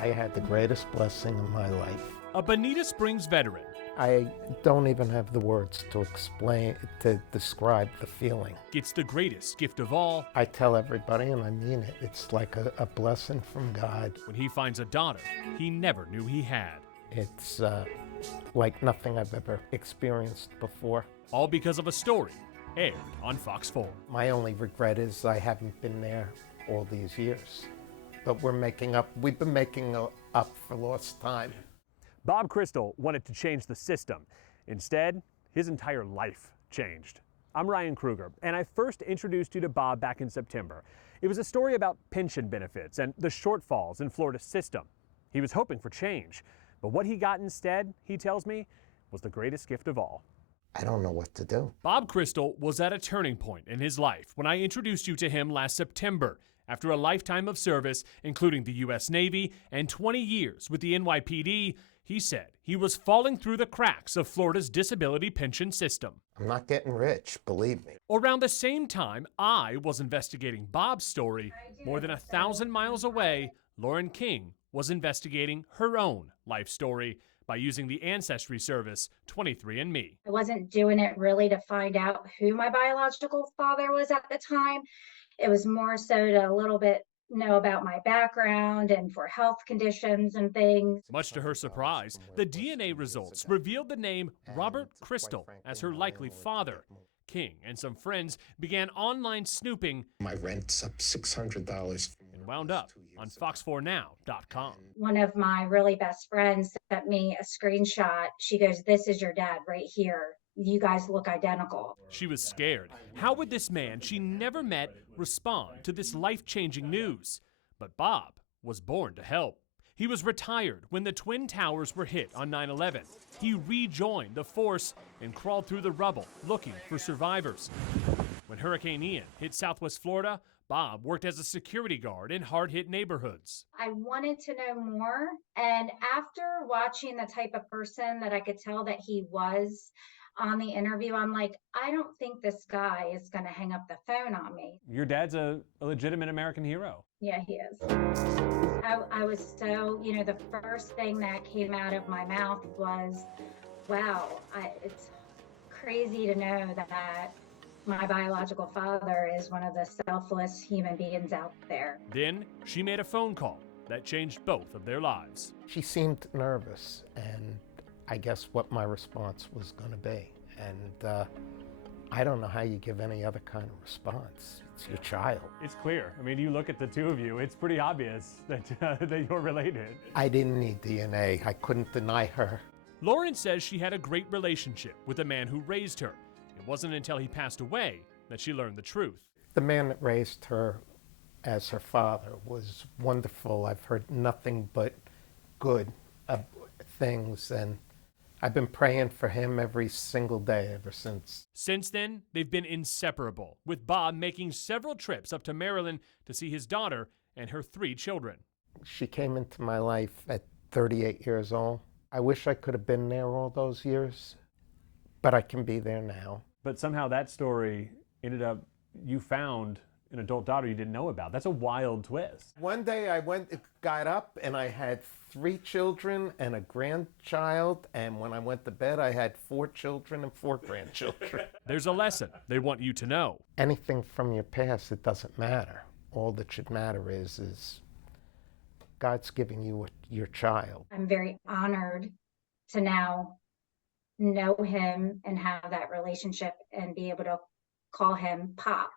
I had the greatest blessing in my life. A Bonita Springs veteran. I don't even have the words to describe the feeling. Gets the greatest gift of all. I tell everybody, and I mean it, it's like a blessing from God. When he finds a daughter he never knew he had. It's like nothing I've ever experienced before. All because of a story aired on Fox 4. My only regret is I haven't been there all these years. But we've been making up for lost time. Bob Crystal wanted to change the system. Instead, his entire life changed. I'm Ryan Kruger, and I first introduced you to Bob back in September. It was a story about pension benefits and the shortfalls in Florida's system. He was hoping for change, but what he got instead, he tells me, was the greatest gift of all. I don't know what to do. Bob Crystal was at a turning point in his life when I introduced you to him last September. After a lifetime of service, including the U.S. Navy and 20 years with the NYPD, he said he was falling through the cracks of Florida's disability pension system. I'm not getting rich, believe me. Around the same time I was investigating Bob's story, more than 1,000 miles away, Lauren King was investigating her own life story by using the ancestry service 23andMe. I wasn't doing it really to find out who my biological father was at the time. It was more so to a little bit know about my background and for health conditions and things. Much to her surprise, the DNA results revealed the name Robert Crystal as her likely father. King and some friends began online snooping. My rent's up $600. And wound up on fox4now.com. One of my really best friends sent me a screenshot. She goes, "This is your dad right here. You guys look identical." She was scared. How would this man she never met respond to this life-changing news? But Bob was born to help. He was retired when the Twin Towers were hit on 9/11. He rejoined the force and crawled through the rubble looking for survivors. When Hurricane Ian hit Southwest Florida, Bob worked as a security guard in hard-hit neighborhoods. I wanted to know more, and after watching the type of person that I could tell that he was on the interview, I'm like, I don't think this guy is going to hang up the phone on me. Your dad's a legitimate American hero. Yeah, he is. I was so, the first thing that came out of my mouth was, wow, it's crazy to know that my biological father is one of the selfless human beings out there. Then she made a phone call that changed both of their lives. She seemed nervous, and I guess what my response was going to be. And I don't know how you give any other kind of response. It's your child. It's clear. I mean, you look at the two of you, it's pretty obvious that, that you're related. I didn't need DNA. I couldn't deny her. Lauren says she had a great relationship with the man who raised her. It wasn't until he passed away that she learned the truth. The man that raised her as her father was wonderful. I've heard nothing but good things, and I've been praying for him every single day ever since. Since then, they've been inseparable, with Bob making several trips up to Maryland to see his daughter and her 3 children. She came into my life at 38 years old. I wish I could have been there all those years, but I can be there now. But somehow that story ended up, you found an adult daughter you didn't know about. That's a wild twist. One day I got up and I had 3 children and a grandchild, and when I went to bed I had 4 children and 4 grandchildren. There's a lesson they want you to know. Anything from your past, it doesn't matter. All that should matter is God's giving you your child. I'm very honored to now know him and have that relationship and be able to call him Pop.